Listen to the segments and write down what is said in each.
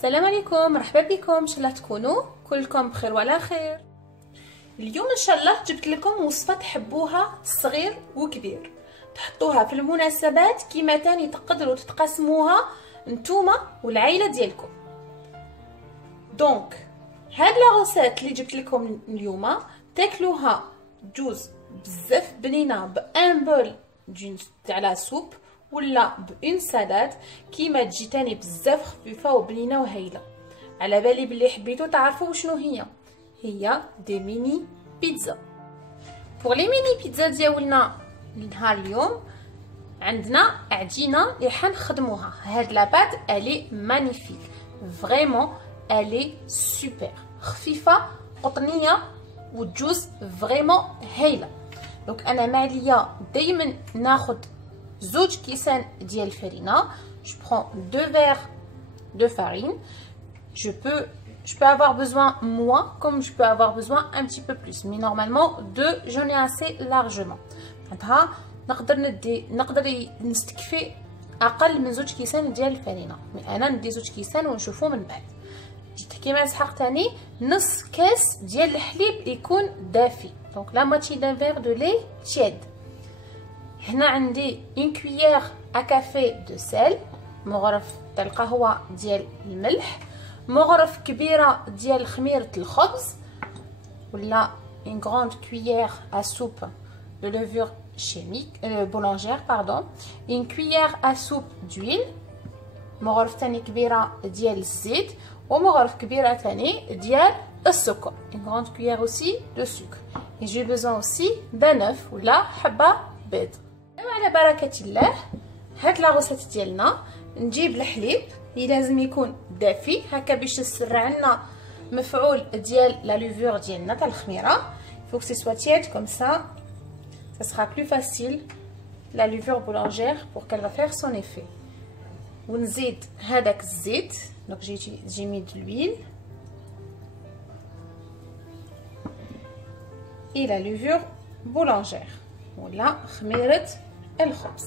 السلام عليكم، مرحبا بكم. ان شاء الله تكونوا كلكم بخير وعلى خير. اليوم ان شاء الله جبت لكم وصفه تحبوها صغير وكبير، تحطوها في المناسبات كيما تاني تقدروا تتقاسموها نتوما والعائله ديالكم. دونك هاد لا غوسيت اللي جبت لكم اليوم تاكلوها جوز بزاف بنينه بان بول تاع لا سوب ولا بون سالاد كيما تجي تاني بزاف خفيفه وبنينه وهايله. على بالي بلي حبيتو تعرفوا شنو هي دي ميني بيتزا. بوغ لي ميني بيتزا ديالنا نهار اليوم عندنا عجينه اللي حنخدموها. هاد لاباط الي مانيفيك فريمون، الي سوبر خفيفه قطنيه وتجوز فريمون هايله. دونك انا معليا دائما ناخذ زوج كيسان ديال الفرينه. je prends 2 verres de farine. je peux avoir besoin moins comme je peux avoir besoin un petit peu plus, mais normalement 2 j'en ai assez largement. معناتها نقدر نستكفي اقل من زوج كيسان ديال الفرينه، مي انا ندي زوج كيسان ونشوفوا من بعد. جيت كيما نسحق تاني نص كاس ديال الحليب يكون دافي، دونك لا موتي دان فير دو لي تياد. هنا عندي اون كويير ا كافي دو سيل، مغرف تاع القهوه ديال الملح، مغرف كبيره ديال خميره الخبز ولا اون غراند كويير ا سوب دو لevure chimique boulangère pardon، اون كويير ا سوب دويل، مغرف ثاني كبيره ديال الزيت، ومغرف كبيره ثاني ديال السكر، اون غراند كويير اوسي دو سكر. et j'ai besoin aussi d'un œuf ولا حبه بيض. على بركه الله هاد لا غوسيت ديالنا نجيب الحليب اللي لازم يكون دافي هكا باش يسرع لنا مفعول ديال لا لوفور ديالنا تاع الخميره. فوق سي سوا تياد كوم سا ça sera plus facile la levure boulangère pour qu'elle va faire son effet. ونزيد هذاك الزيت، دونك j'ai mis de l'huile et la levure boulangère ولا خميره الخبز.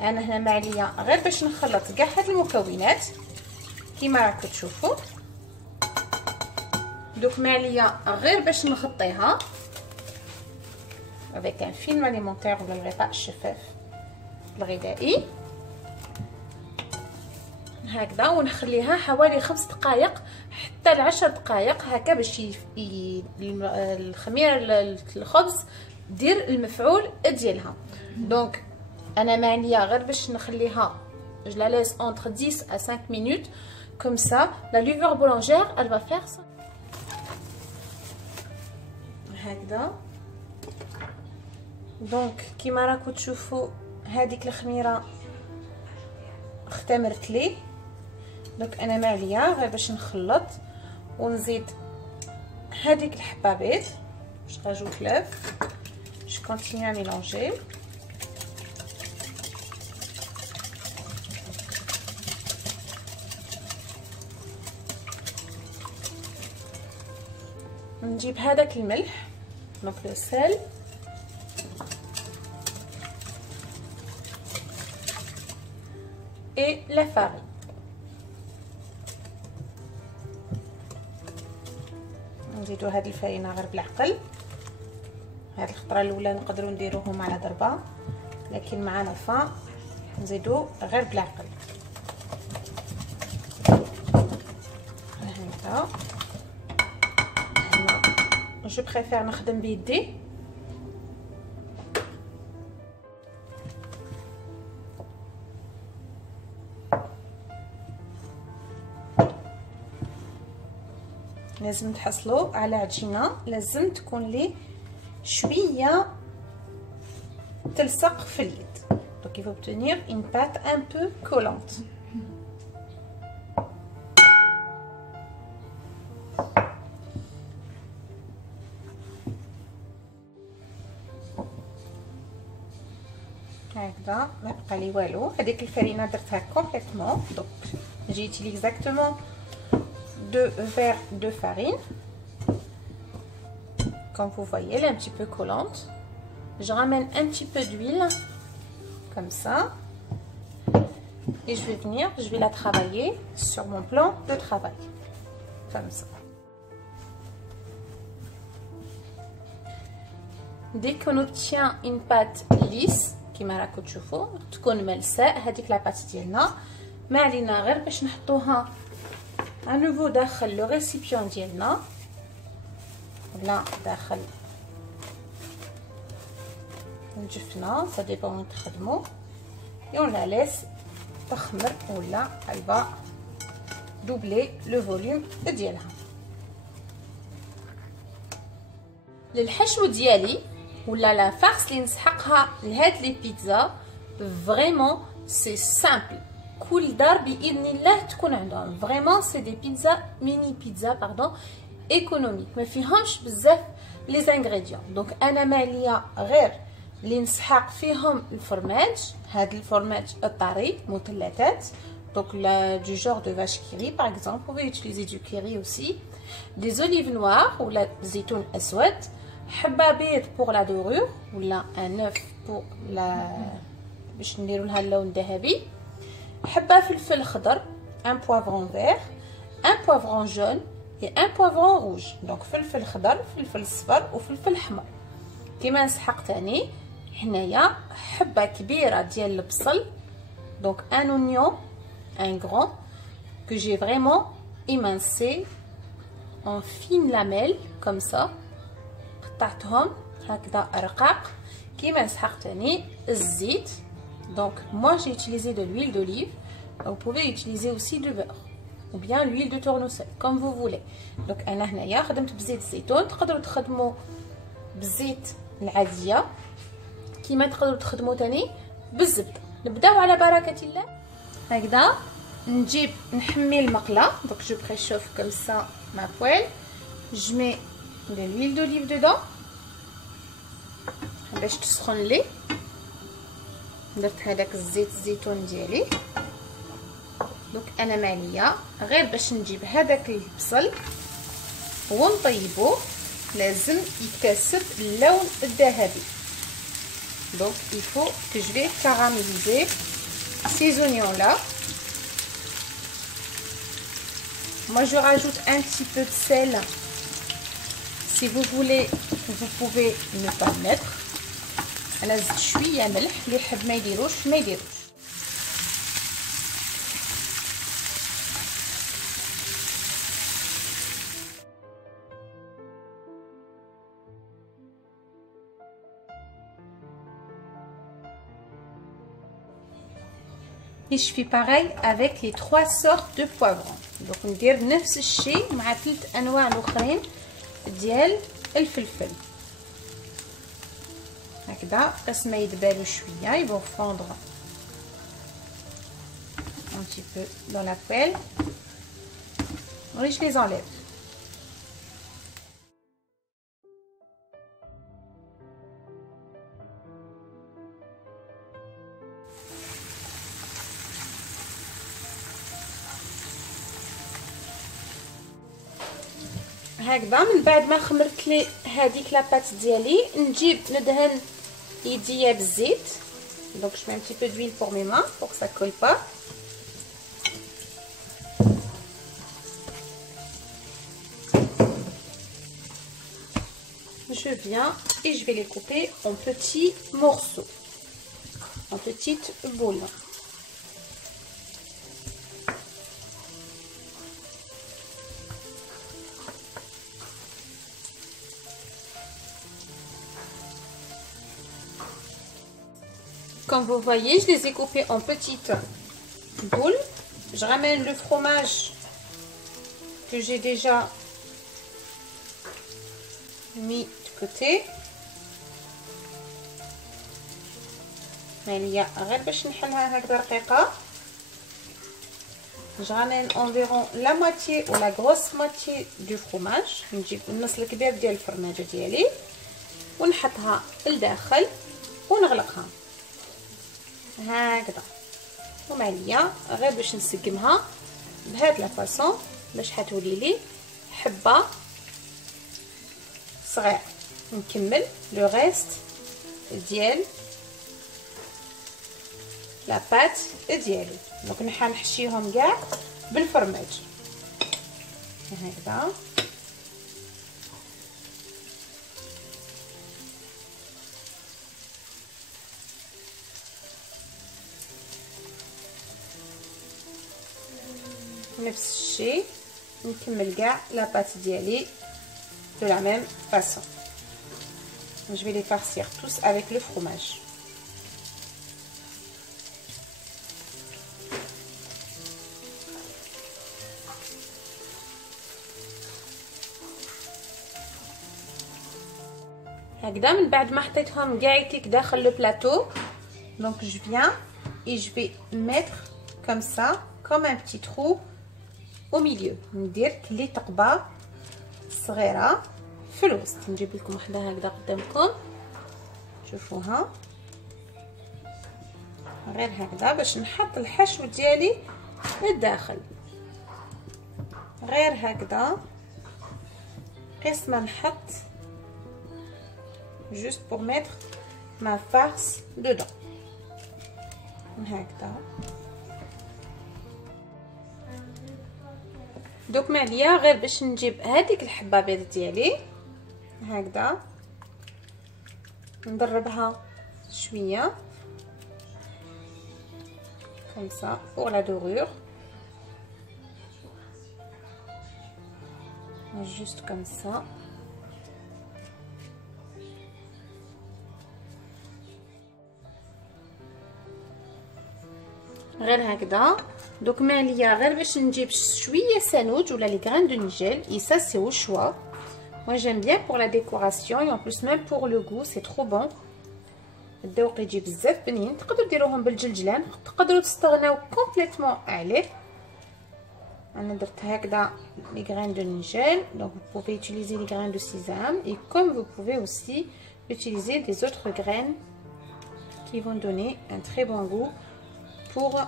انا هنا معليا غير باش نخلط كاع هاد المكونات كيما راكم تشوفوا. دوك معليا غير باش نغطيها avec un film alimentaire ولا الغطاء الشفاف الغذائي هكذا، ونخليها حوالي 5 دقائق حتى ل10 دقائق هكا باش الخميره الخبز دير المفعول ديالها. دونك انا معنيه غير باش نخليها je la laisse entre 10 à 5 minutes comme ça la levure boulangère elle va faire ça هكذا. دونك كيما راكم تشوفوا هذيك الخميره اختمرت لي. دونك انا معليه غير باش نخلط ونزيد هذيك الحبه بيض. je rajoute l'œuf, je continue à mélanger. نجيب هذاك الملح دونك لو سيل et la farine. نزيدو هاد الفرينه غير بالعقل. هاد الخطره الاولى نقدروا نديروهم على ضربه، لكن مع نفا نزيدو غير بالعقل هكذا. جو بريفير نخدم بيدي. لازم تحصلوا على عجينه لازم تكون لي شويه تلصق في اليد. دونك il faut obtenir une pâte un peu collante. هكذا ما بقى لي والو. هذيك الفرينه درتها كومبليتمون. دونك j'ai utilisé exactement 2 verres de farine. Comme vous voyez, elle est un petit peu collante. Je ramène un petit peu d'huile comme ça et je vais venir, je vais la travailler sur mon plan de travail comme ça. Dès qu'on obtient une pâte lisse كيما راكم تشوفوا تكون ملساء هذيك لا بات ديالنا، ما علينا غير باش نحطوها انوفو داخل لو ريسيبيون ديالنا ولا داخل الجفنه، سا ديبون تخدموا et on la laisse تخمر ولا elle va doubler le volume ديالها. للحشو ديالي ولا لا فارس اللي نسحقها لهاد لي بيتزا فريمون سي سامبل، كل دار باذن الله تكون عندهم. فريمون سي دي بيتزا ميني بيتزا باردون ايكونوميك، ما فيهمش بزاف لي زانغريديون. دونك انا ماليه غير اللي نسحق فيهم الفرماج، هاد الفرماج الطري مثلثات، donc du genre de vache qui rit par exemple. Vous pouvez utiliser du curry aussi, des olives noires ou la زيتون اسود، حبه بيض pour la dorure ولا un œuf pour la باش نديروا لها اللون الذهبي، حبه فلفل خضر، un poivron vert, un poivron jaune et un poivron rouge. donc فلفل خضر، فلفل صفر وفلفل احمر. كيما نسحق ثاني هنايا حبه كبيره ديال البصل، donc un oignon un grand que j'ai vraiment émincé en fines lamelles comme ça، قطعتهم هكذا رقاق. كيما نسحق ثاني الزيت، donc moi j'ai utilisé de l'huile d'olive، vous pouvez utiliser aussi du beurre ou bien l'huile de tournesol comme vous voulez. donc انا هنايا خدمت بزيت الزيتون، تقدروا تخدموا بالزيت العاديه كيما تقدروا تخدموا ثاني بالزبده. نبداو على بركه الله. هكذا نجيب نحمي المقله، donc je préchauffe comme ça ma poêle، je mets de l'huile d'olive dedans باش تسخن لي. درت هذاك الزيت الزيتون ديالي، donc انا ماليه غير باش نجيب هذاك البصل ونطيبوه لازم يكتسب اللون الذهبي. donc il faut que je vais caraméliser ces oignons là. moi je rajoute un petit peu de sel, si vous voulez vous pouvez ne pas le mettre. انا زدت شويه ملح، اللي يحب ما يديروش ما يديروش. Et je fais pareil avec les 3 sortes de poivrons. donc ندير نفس الشيء مع 3 انواع الاخرين ديال الفلفل. هكذا بس ما يدبالوا شويه، ils vont fondre un petit peu dans la poêle. et je les enlève. هكذا من بعد ما خمرت لي هذيك لاباط ديالي نجيب ندهن يديا بالزيت. donc je mets un petit peu d'huile pour mes mains pour que ça colle pas. je viens et je vais les couper en petits morceaux, en petites boules. Comme vous voyez, je les ai coupés en petites boules. Je ramène le fromage que j'ai déjà mis de côté. Je ramène environ la moitié ou la grosse moitié du fromage. نجيب النص الكبير ديال الفرماجه ديالي ونحطها لداخل ونغلقها هكذا. وماليا غير باش نسقمها بهاد لا فاصون باش حتولي لي حبه صغير. نكمل لو ريست ديال لا بات ديالي. دونك نحشيهم كاع بالفرماج هكذا. نفس الشيء نكمل كاع لا بات ديالي de la même façon. Je vais les farcir tous avec le fromage. هكذا من بعد ما حطيتهم كاع يتيك داخل لو بلاطو. Donc je viens et je vais mettre comme ça, comme un petit trou au milieu. ندير كلي تقبه صغيره في الوسط. نجيب لكم وحده هكذا قدامكم شوفوها غير هكذا باش نحط الحشو ديالي للداخل. غير هكذا قسمه نحط juste pour mettre ma farce dedans هكذا. دوك معليا غير باش نجيب هذيك الحبه بيض ديالي هكذا ندربها شويه comme ça pour la dorure, juste comme ça. غير هكذا. دوك معليا غير باش نجيب شويه سانوج ولا لي غران دو نيجيل et ça c'est au choix. Moi j'aime bien pour la décoration et en plus même pour le goût c'est trop bon. الذوق يجي بزاف بنين. تقدروا ديروهم بالجلجلان تقدروا تستغناو كومبليتمون عليه. انا درت هكذا لي غران دو نيجيل. Donc vous pouvez utiliser les graines de sésame et comme vous pouvez aussi utiliser des autres graines qui vont donner un très bon goût pour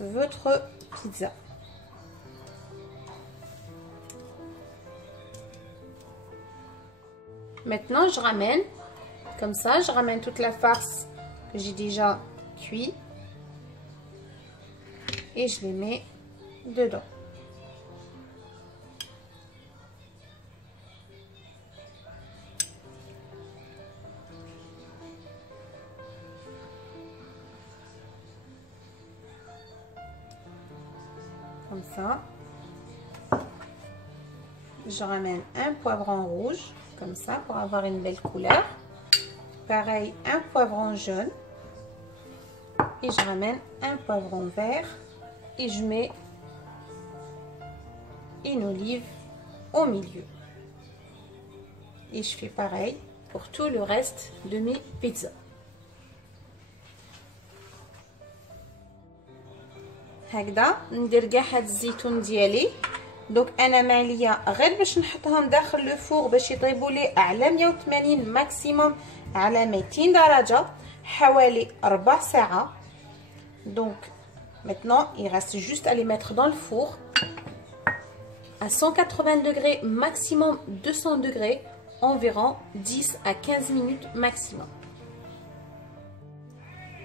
votre pizza. Maintenant je ramène comme ça, je ramène toute la farce que j'ai déjà cuit et je les mets dedans. Comme ça. Je ramène un poivron rouge comme ça pour avoir une belle couleur. Pareil, un poivron jaune et je ramène un poivron vert et je mets une olive au milieu et je fais pareil pour tout le reste de mes pizzas. هكذا ندير كاع هاد الزيتون ديالي. دوك انا معليا غير باش نحطهم داخل لو فور باش يطيبوا لي على 180 ماكسيموم على 200 درجه حوالي 4 ساعات. Donc maintenant il reste juste à les mettre dans le four à 180 degrés maximum 200 degrés environ 10 à 15 minutes maximum.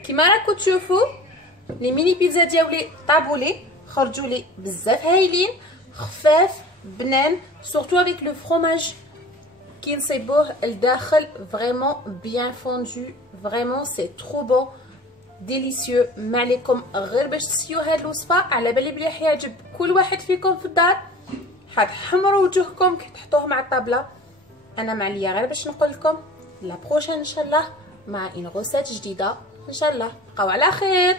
كيما راكم تشوفوا لي ميني بيتزا ديالي طابوا لي خرجوا لي بزاف هايلين خفاف بنان سورتو افيك لو فروماج كي نصيبوه لداخل فريمون بيان فوندو فريمون سي ترو بون ديليسيو. ما عليكم غير باش تسيو هاد الوصفه على بالي بلي حيعجب كل واحد فيكم في الدار. حتحمروا وجوهكم كي تحطوه مع الطابله. انا معليا غير باش نقول لكم لا بروشين ان شاء الله مع ان غوسيت جديده ان شاء الله. بقاو على خير.